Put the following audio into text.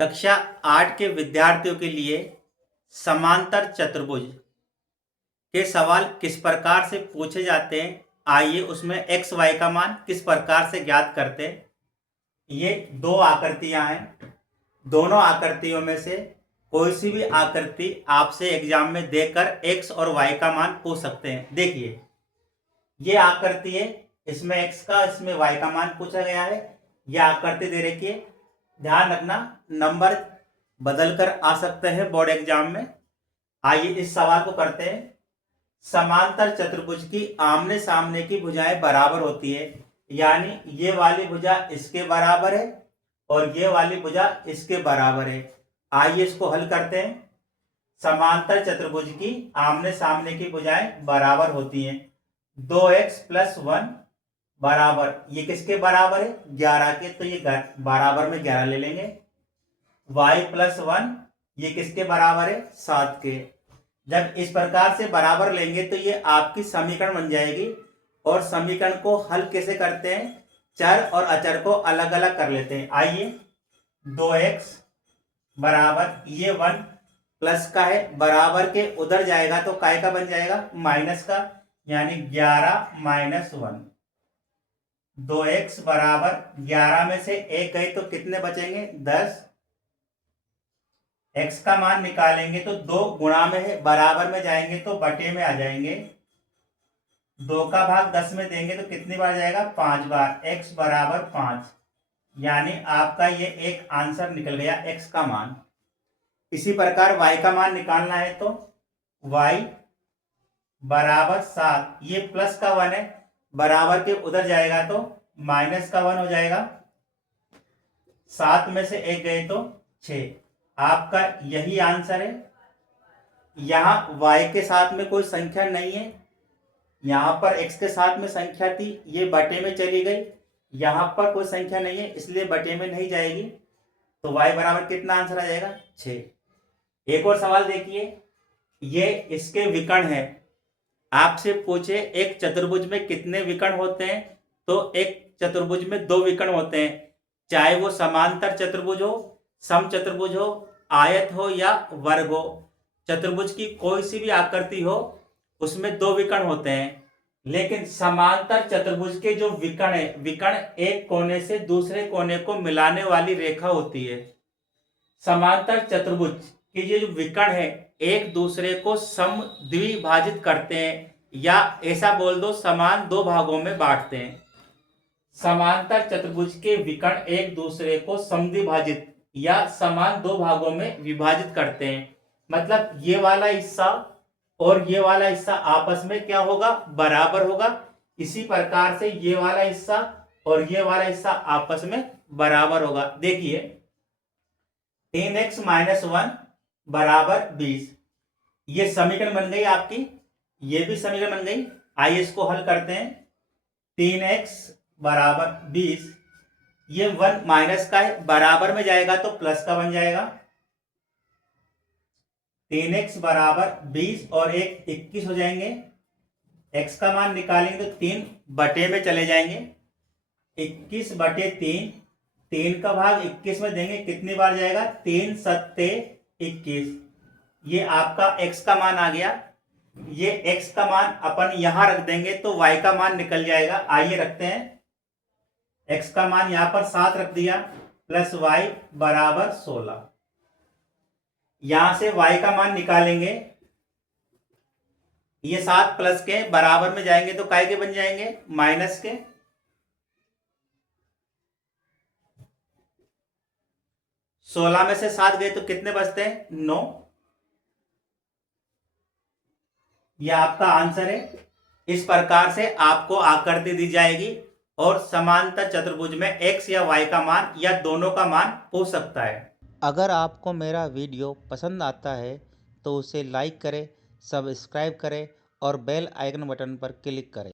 कक्षा 8 के विद्यार्थियों के लिए समांतर चतुर्भुज के सवाल किस प्रकार से पूछे जाते हैं, आइए उसमें एक्स वाई का मान किस प्रकार से ज्ञात करते हैं। ये दो आकृतियां हैं। दोनों आकृतियों में से कोई सी भी आकृति आपसे एग्जाम में देकर एक्स और वाई का मान पूछ सकते हैं। देखिए, ये आकृति है, इसमें एक्स का इसमें वाई का मान पूछा गया है। यह आकृति दे रखी है। ध्यान रखना, नंबर बदल कर आ सकते हैं बोर्ड एग्जाम में। आइए इस सवाल को करते हैं। समांतर चतुर्भुज की आमने सामने की भुजाएं बराबर होती है, यानी ये वाली भुजा इसके बराबर है और ये वाली भुजा इसके बराबर है। आइए इसको हल करते हैं। समांतर चतुर्भुज की आमने सामने की भुजाएं बराबर होती हैं। 2x + 1 बराबर, ये किसके बराबर है? 11 के, तो ये बराबर में 11 ले लेंगे। y + 1 ये किसके बराबर है? 7 के। जब इस प्रकार से बराबर लेंगे तो ये आपकी समीकरण बन जाएगी। और समीकरण को हल कैसे करते हैं? चर और अचर को अलग अलग कर लेते हैं। आइए, 2x बराबर, ये 1 प्लस का है, बराबर के उधर जाएगा तो काय का बन जाएगा? माइनस का, यानी 11 - 1। 2x बराबर 11 में से 1 गए तो कितने बचेंगे? 10। x का मान निकालेंगे तो 2 गुणा में है, बराबर में जाएंगे तो बटे में आ जाएंगे। 2 का भाग 10 में देंगे तो कितनी बार जाएगा? 5 बार। x बराबर 5, यानी आपका ये एक आंसर निकल गया x का मान। इसी प्रकार y का मान निकालना है तो y बराबर 7, ये प्लस का 1 है, बराबर के उधर जाएगा तो माइनस का 1 हो जाएगा। 7 में से 1 गए तो 6। आपका यही आंसर है। यहां y के साथ में कोई संख्या नहीं है, यहां पर x के साथ में संख्या थी, ये बटे में चली गई। यहां पर कोई संख्या नहीं है, इसलिए बटे में नहीं जाएगी। तो y बराबर कितना आंसर आ जाएगा? 6। एक और सवाल देखिए, ये इसके विकर्ण है। आपसे पूछे एक चतुर्भुज में कितने विकर्ण होते हैं, तो एक चतुर्भुज में 2 विकर्ण होते हैं। चाहे वो समांतर चतुर्भुज हो, समचतुर्भुज हो, आयत हो या वर्ग हो, चतुर्भुज की कोई सी भी आकृति हो, उसमें 2 विकर्ण होते हैं। लेकिन समांतर चतुर्भुज के जो विकर्ण है, विकर्ण एक कोने से दूसरे कोने को मिलाने वाली रेखा होती है। समांतर चतुर्भुज के ये जो विकर्ण है एक दूसरे को समद्विभाजित करते हैं, या ऐसा बोल दो समान 2 भागों में बांटते हैं। समांतर चतुर्भुज के विकर्ण एक दूसरे को समद्विभाजित या समान 2 भागों में विभाजित करते हैं। मतलब ये वाला हिस्सा और ये वाला हिस्सा आपस में क्या होगा? बराबर होगा। इसी प्रकार से ये वाला हिस्सा और ये वाला हिस्सा आपस में बराबर होगा। देखिए, 3x - 1 बराबर 20, ये समीकरण बन गई आपकी, ये भी समीकरण बन गई। आइए इसको हल करते हैं। 3x बराबर 20, ये 1 माइनस का है, बराबर में जाएगा तो प्लस का बन जाएगा। 3x बराबर 20 और 1 21 हो जाएंगे। x का मान निकालेंगे तो 3 बटे में चले जाएंगे। 21 बटे 3, 3 का भाग 21 में देंगे, कितनी बार जाएगा? 3 × 7 = 21। ये आपका x का मान आ गया। ये x का मान अपन यहां रख देंगे तो y का मान निकल जाएगा। आइए रखते हैं, x का मान यहां पर 7 रख दिया, प्लस y बराबर 16। यहां से y का मान निकालेंगे, ये 7 प्लस के बराबर में जाएंगे तो काय के बन जाएंगे? माइनस के। 16 में से 7 गए तो कितने बचते हैं? 9। यह आपका आंसर है। इस प्रकार से आपको आकृति दी जाएगी और समांतर चतुर्भुज में x या y का मान या दोनों का मान पूछ सकता है। अगर आपको मेरा वीडियो पसंद आता है तो उसे लाइक करें, सब्सक्राइब करें और बेल आइकन बटन पर क्लिक करें।